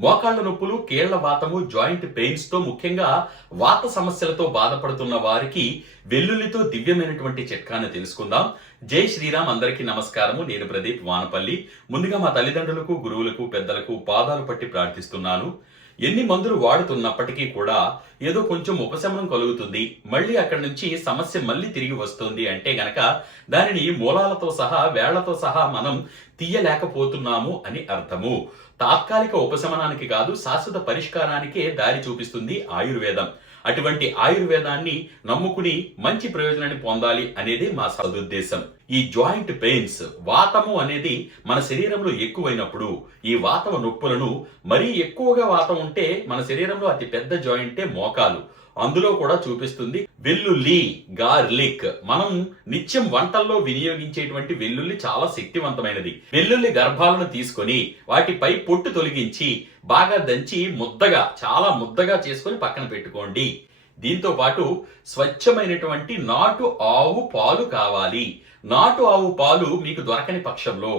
మోకాళ్ళ నొప్పులు కీళ్ళ వాతము జాయింట్ పెయిన్స్తో ముఖ్యంగా వాత సమస్యలతో బాధపడుతున్న వారికి వెల్లుల్లితో దివ్యమైనటువంటి చిట్కాను తెలుసుకుందాం. జై శ్రీరామ్ అందరికీ నమస్కారము. నేను ప్రదీప్ వానపల్లి. ముందుగా మా తల్లిదండ్రులకు గురువులకు పెద్దలకు పాదాలు పట్టి ప్రార్థిస్తున్నాను. ఎన్ని మందులు వాడుతున్నప్పటికీ కూడా ఏదో కొంచెం ఉపశమనం కలుగుతుంది. మళ్ళీ అక్కడి నుంచి సమస్య మళ్ళీ తిరిగి వస్తుంది అంటే గనక దానిని మూలాలతో సహా వేళ్ళతో సహా మనం తీయలేకపోతున్నాము అని అర్థము. తాత్కాలిక ఉపశమనానికి కాదు శాశ్వత పరిష్కారానికే దారి చూపిస్తుంది ఆయుర్వేదం. అటువంటి ఆయుర్వేదాన్ని నమ్ముకుని మంచి ప్రయోజనాన్ని పొందాలి అనేది మా సదుద్దేశం. ఈ జాయింట్ పెయిన్స్ వాతము అనేది మన శరీరంలో ఎక్కువైనప్పుడు ఈ వాతవ నొప్పులను మరీ ఎక్కువగా వాతం ఉంటే మన శరీరంలో అతి పెద్ద జాయింటే మోకాలు. అందులో కూడా చూపిస్తుంది వెల్లుల్లి గార్లిక్. మనం నిత్యం వంటల్లో వినియోగించేటువంటి వెల్లుల్లి చాలా శక్తివంతమైనది. వెల్లుల్లి గర్భాలను తీసుకొని వాటిపై పొట్టు తొలగించి బాగా దంచి ముద్దగా చాలా ముద్దగా చేసుకొని పక్కన పెట్టుకోండి. దీంతో పాటు స్వచ్ఛమైనటువంటి నాటు ఆవు పాలు కావాలి. నాటు ఆవు పాలు మీకు దొరకని పక్షంలో.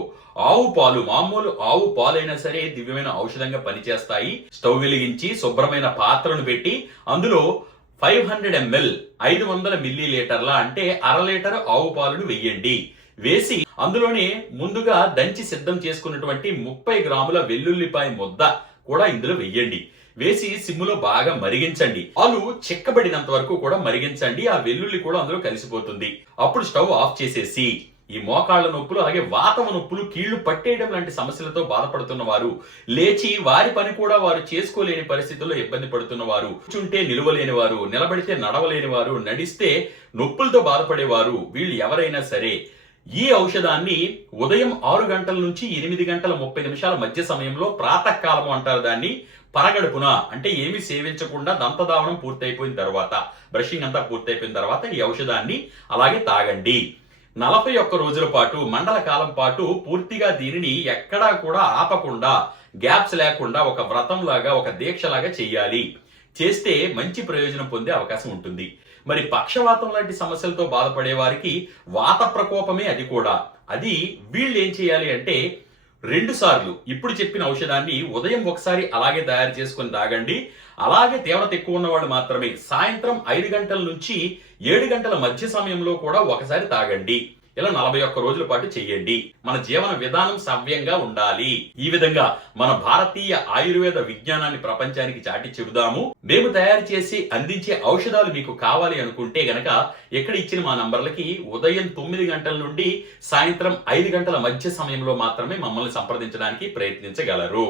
ఆవు పాలు మామూలు ఆవు పాలైనా సరే దివ్యమైన ఔషధంగా పనిచేస్తాయి. స్టవ్ వెలిగించి శుభ్రమైన పాత్రను పెట్టి అందులో ఫైవ్ హండ్రెడ్ ఎంఎల్ ఐదు వందల మిల్లీ లీటర్ల అంటే అర లీటర్ ఆవు పాలను వెయ్యండి. వేసి అందులోనే ముందుగా దంచి సిద్ధం చేసుకున్నటువంటి ముప్పై గ్రాముల వెల్లుల్లిపాయ ముద్ద కూడా ఇందులో వెయ్యండి. వేసి సిమ్ములో బాగా మరిగించండి. ఆలు చిక్కబడినంత వరకు కూడా మరిగించండి. ఆ వెల్లుల్లి కూడా అందులో కలిసిపోతుంది. అప్పుడు స్టవ్ ఆఫ్ చేసేసి ఈ మోకాళ్ళ నొప్పులు అలాగే వాతవ నొప్పులు కీళ్ళు పట్టేయడం లాంటి సమస్యలతో బాధపడుతున్న వారు లేచి వారి పని కూడా వారు చేసుకోలేని పరిస్థితుల్లో ఇబ్బంది పడుతున్న వారు కూర్చుంటే నిలవలేని వారు నిలబడితే నడవలేని వారు నడిస్తే నొప్పులతో బాధపడేవారు వీళ్ళు ఎవరైనా సరే. ఈ ఔషధాన్ని ఉదయం ఆరు గంటల నుంచి ఎనిమిది గంటల ముప్పై నిమిషాల మధ్య సమయంలో ప్రాతకాలము అంటారు దాన్ని పరగడుపున. అంటే ఏమి సేవించకుండా దంతధావనం పూర్తయిపోయిన తర్వాత బ్రషింగ్ అంతా పూర్తయిపోయిన తర్వాత ఈ ఔషధాన్ని అలాగే తాగండి. నలభై ఒక్క రోజుల పాటు మండల కాలం పాటు పూర్తిగా దీనిని ఎక్కడా కూడా ఆపకుండా గ్యాప్స్ లేకుండా ఒక వ్రతంలాగా ఒక దీక్షలాగా చేయాలి. చేస్తే మంచి ప్రయోజనం పొందే అవకాశం ఉంటుంది. మరి పక్షవాతం లాంటి సమస్యలతో బాధపడే వారికి వాత ప్రకోపమే అది కూడా. అది వీళ్ళు ఏం చేయాలి అంటే రెండు సార్లు ఇప్పుడు చెప్పిన ఔషధాన్ని ఉదయం ఒకసారి అలాగే తయారు చేసుకొని తాగండి. అలాగే తీవ్రత ఎక్కువ ఉన్నవాళ్ళు మాత్రమే సాయంత్రం ఐదు గంటల నుంచి ఏడు గంటల మధ్య సమయంలో కూడా ఒకసారి తాగండి. ఇలా నలభై ఒక్క రోజుల పాటు చేయండి మన జీవన విధానం సవ్యంగా ఉండాలి. ఈ విధంగా మన భారతీయ ఆయుర్వేద విజ్ఞానాన్ని ప్రపంచానికి చాటి చెబుదాము. మేము తయారు చేసి అందించే ఔషధాలు మీకు కావాలి అనుకుంటే గనక ఎక్కడ ఇచ్చిన మా నంబర్లకి ఉదయం తొమ్మిది గంటల నుండి సాయంత్రం ఐదు గంటల మధ్య సమయంలో మాత్రమే మమ్మల్ని సంప్రదించడానికి ప్రయత్నించగలరు.